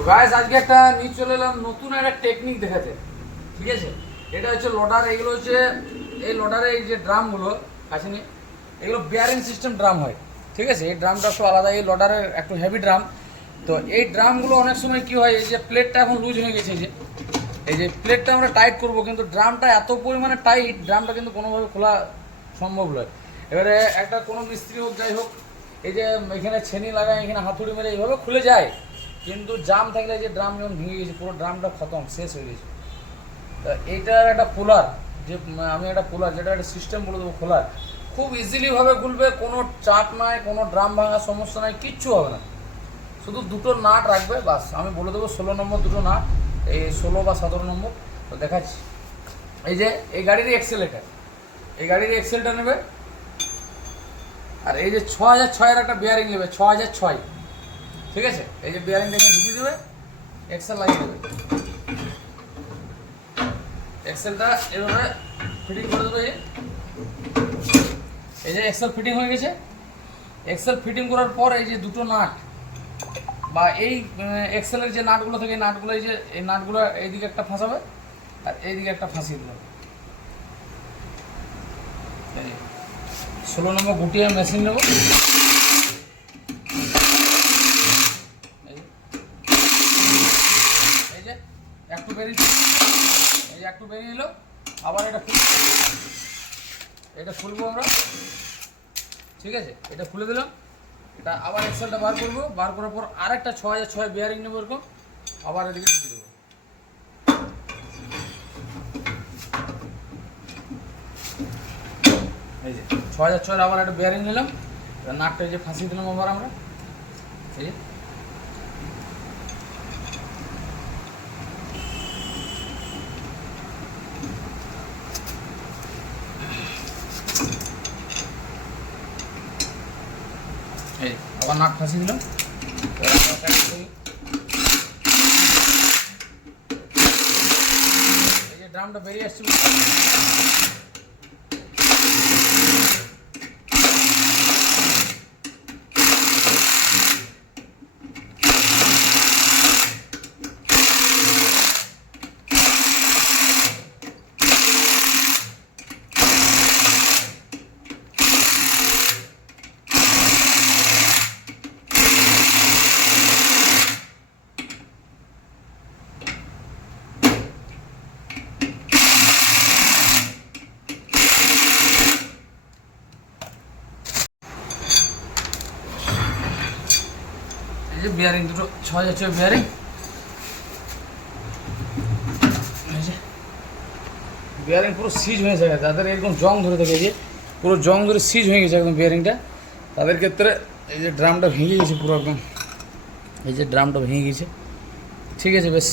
তো গাইস আজকে একটা নিয়ে চলে এলাম নতুন একটা টেকনিক দেখাতে। ঠিক আছে, এটা হচ্ছে লোডার। এগুলো হচ্ছে এই লোডারে এই যে ড্রামগুলো আছে নি, এগুলো বিয়ারিং সিস্টেম ড্রাম হয়। ঠিক আছে, এই ড্রামটা একটু আলাদা, এই লোডারের একটু হেভি ড্রাম। তো এই ড্রামগুলো অনেক সময় কি হয়, এই যে প্লেটটা এখন লুজ হয়ে গেছে, এই যে প্লেটটা আমরা টাইট করব, কিন্তু ড্রামটা এত পরিমাণে টাইট, ড্রামটা কিন্তু কোনোভাবে খোলা সম্ভব নয়। এবারে একটা কোনো মিস্ত্রি হোক যাই হোক, এই যে এখানে ছেনি লাগায়, এখানে হাতুড়ি মেরে এইভাবে খুলে যায়, কিন্তু জাম থাকলে যে ড্রাম যখন ভেঙে গেছে, পুরো ড্রামটা খতম, শেষ হয়ে গেছে। তা এইটার একটা পোলার, যে আমি একটা পোলার, যেটা একটা সিস্টেম বলে দেবো খোলার, খুব ইজিলিভাবে খুলবে, কোনো চাপ নাই, কোনো ড্রাম ভাঙার সমস্যা নাই, কিচ্ছু হবে না। শুধু দুটো নাট রাখবে বাস। আমি বলে দেবো 16 নম্বর দুটো নাট, এই 16 বা 17 নম্বর। তো দেখাচ্ছি, এই যে এই গাড়ির এক্সেল, এটা এই গাড়ির এক্সেলটা নেবে, আর এই যে 6006 এর একটা বিয়ারিং নেবে, 6006। ঠিক আছে, এই যে বিয়ারিংটা এখানে ঢুকিয়ে দেবে, এক্সেল লাগিয়ে দেবে, এক্সেলটা এভাবে ফিটিং করে দেবে। এই যে এক্সেল ফিটিং হয়ে গেছে। এক্সেল ফিটিং করার পর এই যে দুটো নাট বা এই এক্সেলের যে নাটগুলো থাকে, এই নাটগুলো, এই যে এই নাটগুলো এইদিকে একটা ফাঁসাবে আর এইদিকে একটা ফাঁসিয়ে দেবে। 16 নম্বর গুটিয়ে মেশিন নেব, এই যে একটু বেরিয়ে, এই যে একটু বেরিয়ে এলো, আবার এটা খুলবো আমরা। ঠিক আছে, এটা খুলে দিলাম, এটা আবার এক্সেলটা বার করবো, বার করার পর আরেকটা 6006 বিয়ারিং নেবো এরকম, আবার এদিকে ঢুকে দেবো। এই যে 6006 আবার একটা বিয়ারিং নিলাম, নাটটা এই যে ফাঁসিয়ে দিলাম আবার আমরা। এই যে এই আবার নাট ফাঁসিয়ে দিলাম। এই যে ড্রামটা বেরিয়ে আসছে, এই যে বিয়ারিং দুটো 6006 বিয়ারিং। এই যে বিয়ারিং পুরো সিজ হয়ে যায়, যাদের এরকম জং ধরে থাকে, এই যে পুরো জং ধরে সিজ হয়ে গেছে একদম বিয়ারিংটা, তাদের ক্ষেত্রে এই যে ড্রামটা ভেঙে গেছে পুরো একদম, এই যে ড্রামটা ভেঙে গেছে। ঠিক আছে, বেশ